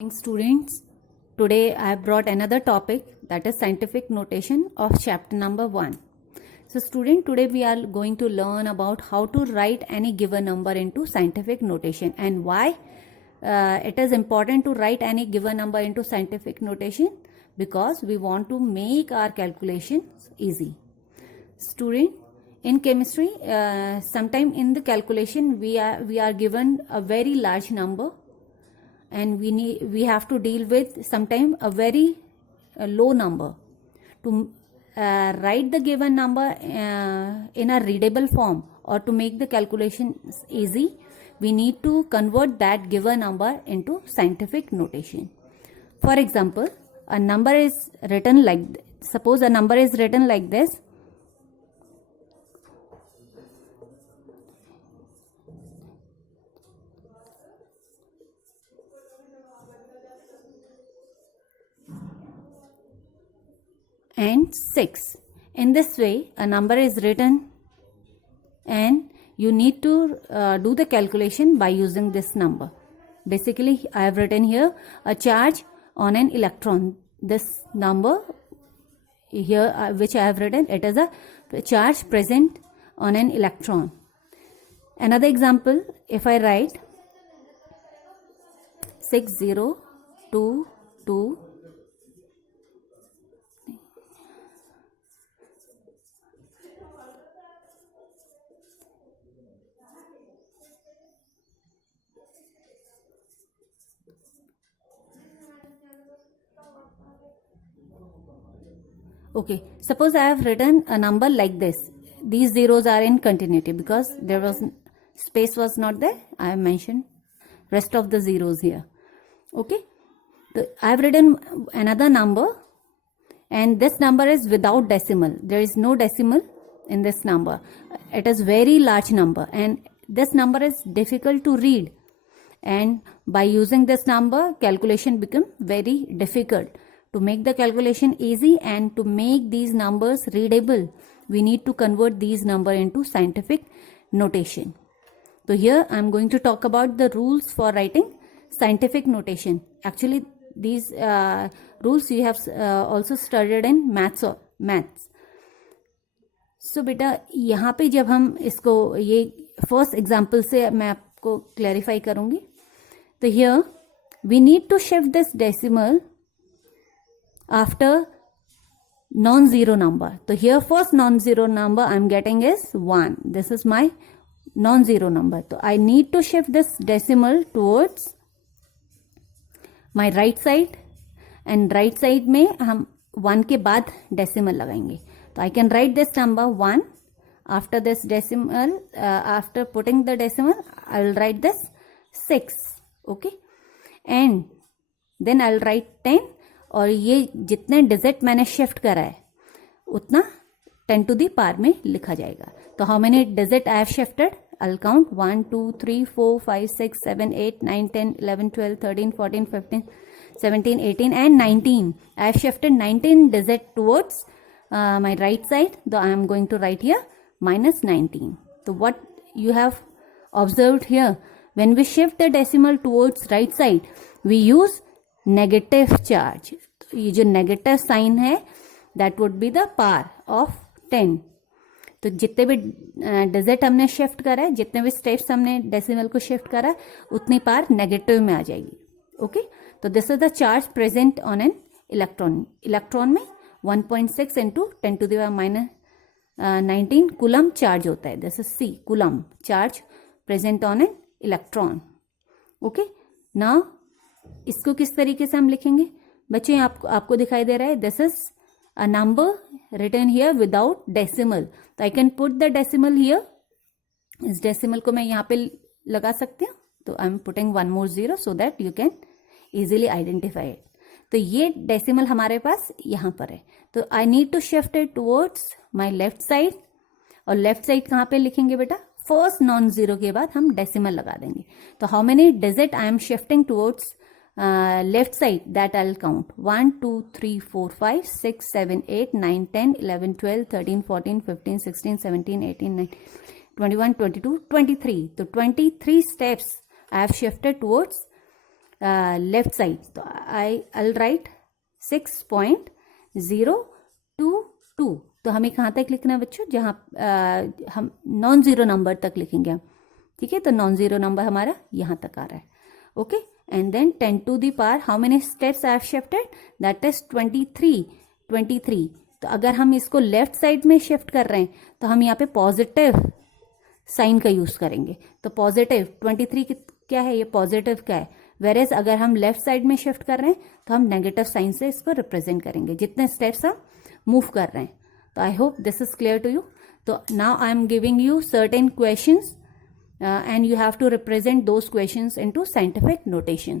Students, today I have brought another topic, that is scientific notation of chapter number 1. So student, today we are going to learn about how to write any given number into scientific notation and why it is important to write any given number into scientific notation, because we want to make our calculations easy. Student, in chemistry, sometime in the calculation we are given a very large number, and we have to deal with sometime a very low number. To write the given number in a readable form, or to make the calculations easy, we need to convert that given number into scientific notation. For example, a number is written like, suppose a number is written like this. And 6. In this way, a number is written and you need to do the calculation by using this number. Basically, I have written here a charge on an electron. This number here which I have written, it is a charge present on an electron. Another example, if I write 6022, okay, suppose I have written a number like this. These zeros are in continuity because there was space was not there. I have mentioned rest of the zeros here. Okay, so I have written another number, and this number is without decimal. There is no decimal in this number. It is very large number, and this number is difficult to read, and by using this number, calculation become very difficult. To make the calculation easy and to make these numbers readable, we need to convert these number into scientific notation. So here I am going to talk about the rules for writing scientific notation. Actually, these rules you have also studied in maths. So बेटा यहाँ पे जब हम इसको ये first example से मैं आपको क्लैरिफाई करूँगी. तो here we need to shift this decimal after non-zero number. So here first non-zero number I am getting is 1. This is my non-zero number. So I need to shift this decimal towards my right side, and right side में हम 1 के बाद decimal लगाएंगे. So I can write this number 1. After this decimal, after putting the decimal, I will write this 6. Okay, and then I will write 10. और ये जितने digit मैंने shift करा है उतना 10 to the power में लिखा जाएगा. तो how many digit I have shifted? I will count 1 2 3 4 5 6 7 8 9 10 11 12 13 14 15 17 18 and 19. I have shifted 19 digit towards my right side. So I am going to write here minus 19. So what you have observed here, when we shift the decimal towards right side, we use negative charge. ये जो negative sign है that would be the power of 10. तो जितने भी digit हमने shift करा है, जितने भी स्टेप्स हमने डेसिमल को शिफ्ट करा है, उतनी पावर नेगेटिव में आ जाएगी. ओके, तो this is the charge present on an electron. Electron में 1.6 into 10 to the minus 19 coulomb charge होता है. This is C coulomb charge present on an electron. Okay, now इसको किस तरीके से हम लिखेंगे बच्चे? आपको दिखाई दे रहा है, this is a number written here without decimal. तो I can put the decimal here. इस डेसिमल को मैं यहाँ पे लगा सकती हूँ. तो I am putting 1 more 0 so that you can easily identify it. तो ये डेसिमल हमारे पास यहाँ पर है. तो I need to shift it towards my left side. और लेफ्ट साइड कहाँ पे लिखेंगे बेटा? फर्स्ट नॉन जीरो के बाद हम डेसिमल लगा देंगे. तो how many digit I am shifting towards left side, that I'll count 1 2 3 4 5 6 7 8 9 10 11 12 13 14 15 16 17 18 19 21 22 23. So 23 steps I have shifted towards left side, तो I'll राइट 6.022। तो हमें कहाँ तक लिखना है बच्चों, जहाँ हम नॉन ज़ीरो नंबर तक लिखेंगे हम, ठीक है। तो नॉन ज़ीरो नंबर हमारा यहाँ तक आ रहा है, okay. And then 10 to the power how many steps I have shifted, that is 23। तो अगर हम इसको लेफ्ट साइड में शिफ्ट कर रहे हैं तो हम यहाँ पे पॉजिटिव साइन का यूज करेंगे। तो पॉजिटिव 23 क्या है, ये पॉजिटिव का है। वेरेज अगर हम लेफ्ट साइड में शिफ्ट कर रहे हैं तो हम नेगेटिव साइन से इसको रिप्रेजेंट करेंगे, जितने स्टेप्स हम मूव कर रहे हैं। तो I hope this is clear to you. तो now I am giving you certain questions and you have to represent those questions into scientific notation.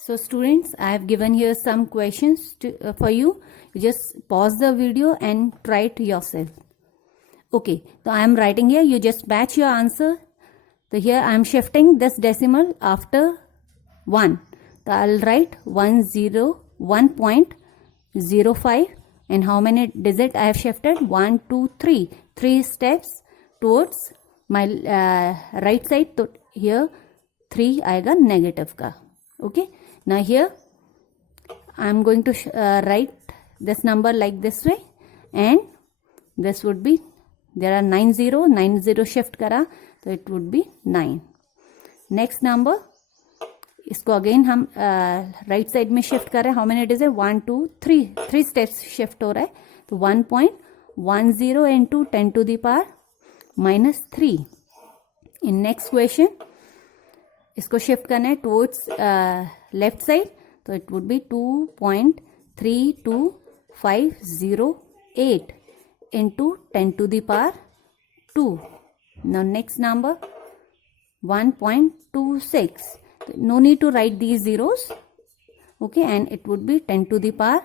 So students, I have given here some questions for you. You just pause the video and try it yourself. Okay, so I am writing here, you just match your answer. So here I am shifting this decimal after 1. So I'll write 1.05, and how many digits I have shifted, 1 2 3 3 steps towards my right side. तो here 3 आएगा negative का, okay. Now here I am going to write this number like this way, and this would be, there are 9 0 shift करा तो it would be 9. next number, इसको again हम right side में shift कर रहे हैं, how many digit, 1 2 3 steps shift हो रहा है। तो 1.10 into 10 to the power -3। In next question इसको शिफ्ट करना है टुवर्ड्स लेफ्ट साइड, तो it would be 2.32508 into 10 to the power 2। now next number 1.26, no need to write these zeros, okay, and it would be 10 to the power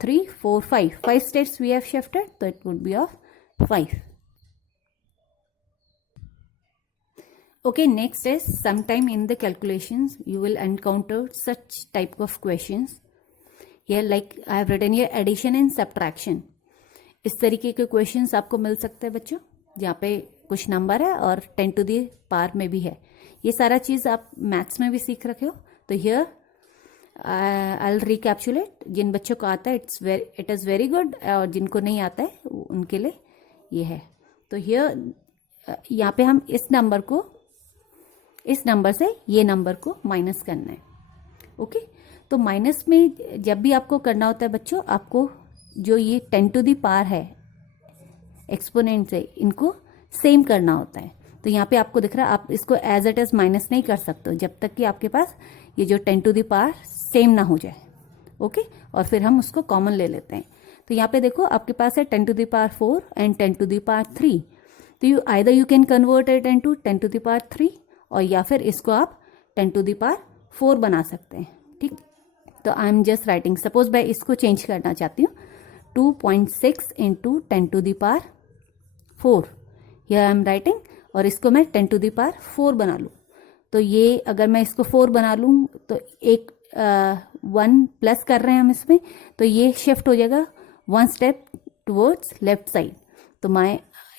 3 4 5 steps we have shifted, so it would be of 5. Okay, next is sometime in the calculations you will encounter such type of questions here, like I have written here addition and subtraction. इस तरीके के questions आपको मिल सकते हैं बच्चों, जहाँ पे कुछ नंबर है और 10 to the power में भी है। ये सारा चीज आप मैथ्स में भी सीख रखे हो। तो हियर आई विल रिकैप्चुलेट, जिन बच्चों को आता है इट इज़ वेरी गुड, और जिनको नहीं आता है उनके लिए ये है। तो हियर यहाँ पे हम इस नंबर से ये नंबर को माइनस करना है, ओके। तो माइनस में जब भी आपको करना होता है बच्चों, आपको जो ये 10 to the power है एक्सपोनेंट से, इनको सेम करना होता है। तो यहाँ पे आपको दिख रहा है, आप इसको एज इट इज माइनस नहीं कर सकते जब तक कि आपके पास ये जो 10 to the power सेम ना हो जाए, ओके। और फिर हम उसको कॉमन ले लेते हैं। तो यहाँ पे देखो आपके पास है 10 to the power 4 and 10 to the power 3। तो you can convert it into 10 to the power 3, और या फिर इसको आप 10 to the power 4 बना सकते हैं, ठीक। तो I am just writing, suppose मैं इसको चेंज करना चाहती हूँ, 2.6 into 10 to the power 4, here I am writing, और इसको मैं 10 to the power 4 बना लूँ। तो ये अगर मैं इसको 4 बना लूँ तो एक 1 प्लस कर रहे हैं हम इसमें, तो ये शिफ्ट हो जाएगा 1 स्टेप टुवर्ड्स लेफ्ट साइड। तो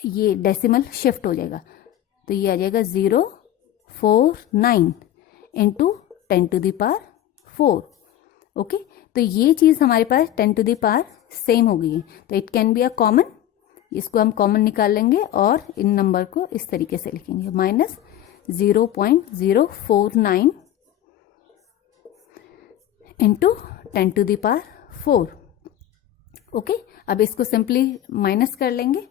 ये डेसिमल शिफ्ट हो जाएगा, तो ये आ जाएगा 049 into 10 to the power 4, okay. तो ये चीज़ हमारे पास 10 to the power सेम हो गई है। तो it can be a common, इसको हम कॉमन निकाल लेंगे और इन नंबर को इस तरीके से लिखेंगे, -0.049 into 10 to the power 4, okay. अब इसको सिंपली माइनस कर लेंगे,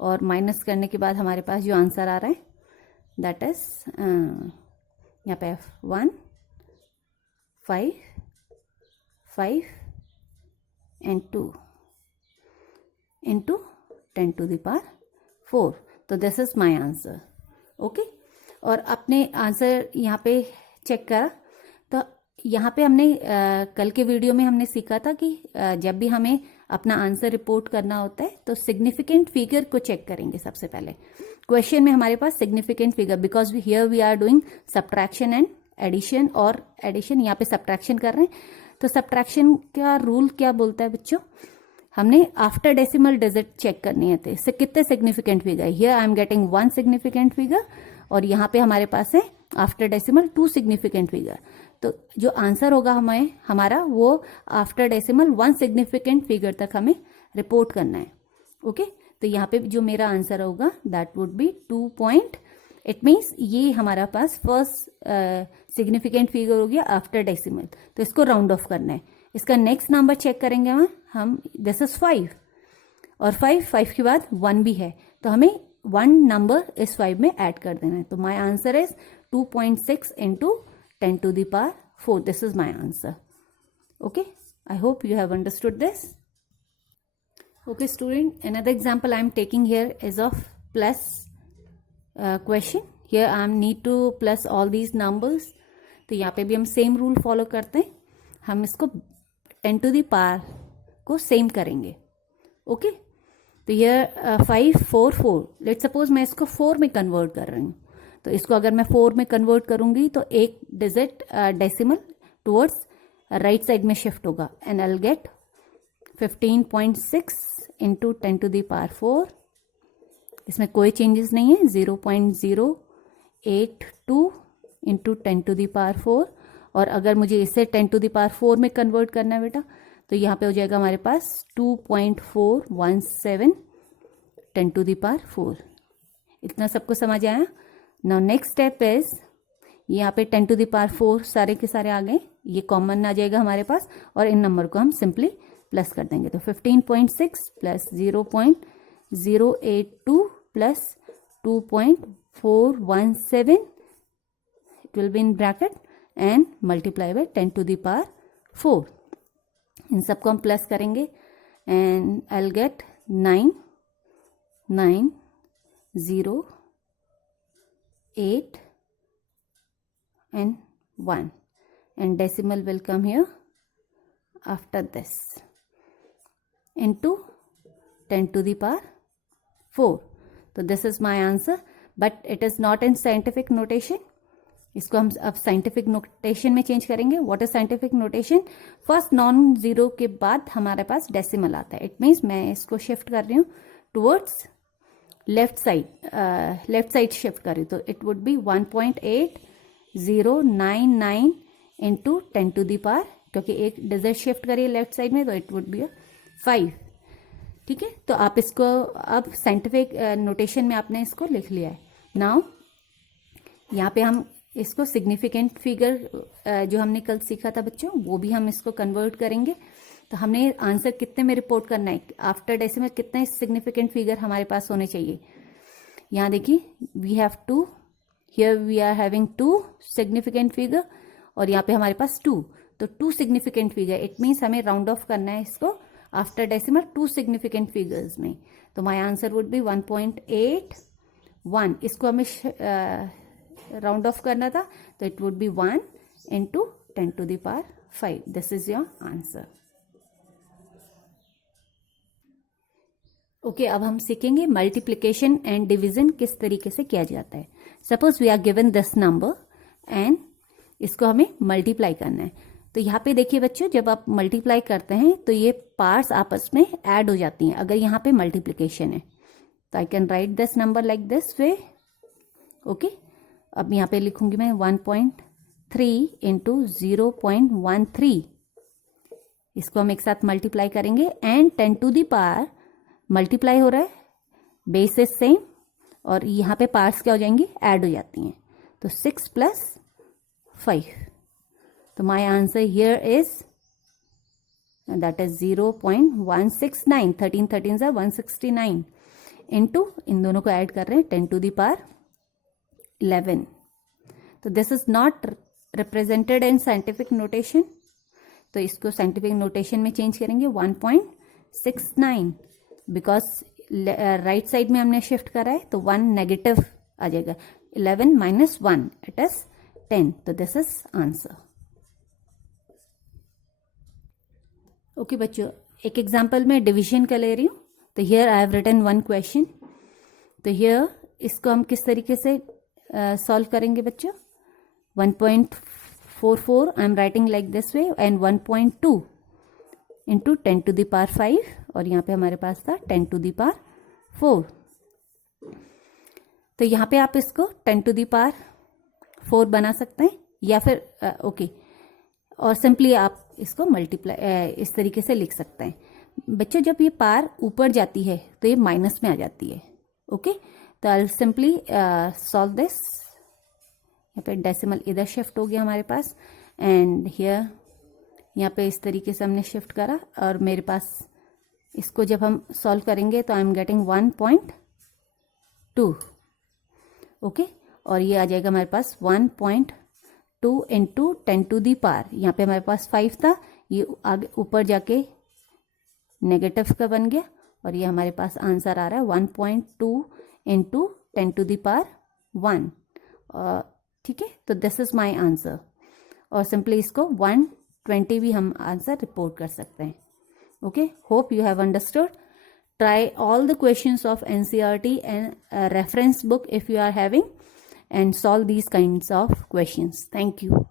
और माइनस करने के बाद हमारे पास जो आंसर आ रहा है दैट इज यहाँ पे 1 5 5 and 2 into 10 to the power 4। तो this is my answer, okay. और अपने आंसर यहाँ पे चेक करा, तो यहाँ पे हमने कल के वीडियो में हमने सीखा था कि जब भी हमें अपना आंसर रिपोर्ट करना होता है तो सिग्निफिकेंट फिगर को चेक करेंगे सबसे पहले। क्वेश्चन में हमारे पास significant figure, because here we are doing subtraction and addition, और एडिशन यहाँ पे सब्ट्रैक्शन कर रहे हैं। तो सब्ट्रैक्शन का रूल क्या बोलता है बच्चों, हमने आफ्टर डेसिमल डिजिट चेक करनी है, कितने significant figure. Here I am getting 1 significant figure, और यहाँ पे हमारे पास है आफ्टर डेसिमल 2 सिग्निफिकेंट फिगर। तो जो आंसर होगा हमें हमारा वो आफ्टर डेसिमल 1 सिग्निफिकेंट फिगर तक हमें रिपोर्ट करना है। ओके, तो यहाँ पे जो मेरा आंसर होगा that would be 2 point, it means ये हमारा पास फर्स्ट सिग्निफिकेंट फिगर हो गया आफ्टर डेसिमल। तो इसको राउंड ऑफ करना है। इसका नेक्स्ट नंबर चेक करेंगे हम दिस इज 5 और 5 के बाद 1 भी है, तो हमें 1 नंबर इस 5 में ऐड कर देना है। तो my answer is 2.6 into 10 to the power 4. This is my answer. Okay, I hope you have understood this. Okay student, another example I am taking here is of plus question. Here I need to plus all these numbers. तो यहाँ पे भी हम same rule follow करते हैं, हम इसको 10 to the power को सेम करेंगे। ओके, तो ये 5 4 4, लेट सपोज मैं इसको 4 में कन्वर्ट कर रही हूँ, तो इसको अगर मैं 4 में कन्वर्ट करूंगी तो एक digit decimal towards right side में शिफ्ट होगा and I will get 15.6 into 10 to the power 4। इसमें कोई चेंजेस नहीं है, 0.082 इंटू 10 to the power 4। और अगर मुझे इसे 10 to the power 4 में कन्वर्ट करना है बेटा, तो यहाँ पे हो जाएगा हमारे पास 2.417 10 to the power 4। इतना सबको समझ आया? नाउ नेक्स्ट स्टेप इज, यहाँ पे 10 to the power 4 सारे के सारे आ गए, ये कॉमन आ जाएगा हमारे पास और इन नंबर को हम सिंपली प्लस कर देंगे। तो 15.6 plus 0.082 plus 2.417, it will be in bracket and multiply by 10 to the power 4। इन सबको हम प्लस करेंगे and I will get 990 8 and 1 and decimal will come here after this into 10 to the power 4। तो this is my answer, but it is not in scientific notation। इसको हम अब scientific notation में change करेंगे। What is scientific notation? First non zero के बाद हमारे पास decimal आता है। इट मीन्स मैं इसको शिफ्ट कर रही हूँ टुवर्ड्स लेफ्ट साइड शिफ्ट कर रही हूँ, तो it would be 1.8099 into 10 to the power, क्योंकि एक डिजिट शिफ्ट करिए लेफ्ट साइड में, तो इट वुड बी 5। ठीक है, तो आप इसको अब साइंटिफिक नोटेशन में आपने इसको लिख लिया है। नाउ यहाँ पे हम इसको सिग्निफिकेंट फिगर जो हमने कल सीखा था बच्चों, वो भी हम इसको कन्वर्ट करेंगे। तो हमने आंसर कितने में रिपोर्ट करना है, आफ्टर डेसिमल कितने सिग्निफिकेंट फिगर हमारे पास होने चाहिए। यहाँ देखिए, we have 2, here we are having 2 significant figure और यहाँ पे हमारे पास 2, तो 2 सिग्निफिकेंट फिगर, इट मीन्स हमें राउंड ऑफ करना है इसको आफ्टर डेसिमल 2 सिग्निफिकेंट फिगर्स में। तो माई आंसर वुड बी 1.81। इसको हमें राउंड ऑफ करना था, तो it would be 1 into 10 to the power 5। This is your answer. Okay, अब हम सीखेंगे मल्टीप्लिकेशन एंड डिवीजन किस तरीके से किया जाता है। Suppose we are given this number and इसको हमें मल्टीप्लाई करना है। तो यहाँ पे देखिए बच्चों, जब आप मल्टीप्लाई करते हैं तो ये पार्ट्स आपस में ऐड हो जाती हैं। अगर यहाँ पे मल्टीप्लिकेशन है तो I can write this number like this way. Okay, अब यहाँ पे लिखूंगी मैं 1.3 इंटू 0.13। इसको हम एक साथ मल्टीप्लाई करेंगे and 10 to the power multiply हो रहा है, बेस इज सेम और यहाँ पे पार्ट्स क्या हो जाएंगी, ऐड हो जाती हैं। तो 6 प्लस 5, तो my answer here is that is 0.169। 13 13 से 169 इंटू, इन दोनों को ऐड कर रहे हैं 10 to the power 11। तो this is not represented in scientific notation, तो इसको साइंटिफिक नोटेशन में चेंज करेंगे 1.69, बिकॉज राइट साइड में हमने शिफ्ट करा है तो 1 नेगेटिव आ जाएगा। 11 माइनस 1 इट इज 10। तो दिस इज आंसर। ओके बच्चों, एक एग्जाम्पल में डिवीजन का ले रही हूँ। तो here I have written 1 question. तो हियर इसको हम किस तरीके से सॉल्व करेंगे बच्चों। 1.44 I am writing like this way and 1.2 into 10 to the power 5 और यहाँ पे हमारे पास था 10 to the power 4। तो यहाँ पे आप इसको 10 to the power 4 बना सकते हैं, या फिर ओके, और सिंपली आप इसको मल्टीप्लाई इस तरीके से लिख सकते हैं। बच्चों जब ये पार ऊपर जाती है तो ये माइनस में आ जाती है। ओके, तो आई सिंपली सॉल्व दिस। यहाँ पे डेसिमल इधर शिफ्ट हो गया हमारे पास, एंड हियर यहाँ पे इस तरीके से हमने शिफ्ट करा, और मेरे पास इसको जब हम सॉल्व करेंगे तो आई एम गेटिंग 1.2। ओके, और ये आ जाएगा हमारे पास 1.2 इंटू 10 टू दी पावर। यहाँ पे हमारे पास 5 था, ये आगे ऊपर जाके नेगेटिव का बन गया, और ये हमारे पास आंसर आ रहा है 1.2 इंटू 10 टू दी पावर 1। ठीक है, तो दिस इज माय आंसर। और सिंपली इसको 120 भी हम आंसर रिपोर्ट कर सकते हैं। Okay, hope you have understood. Try all the questions of NCERT and reference book if you are having, and solve these kinds of questions. Thank you.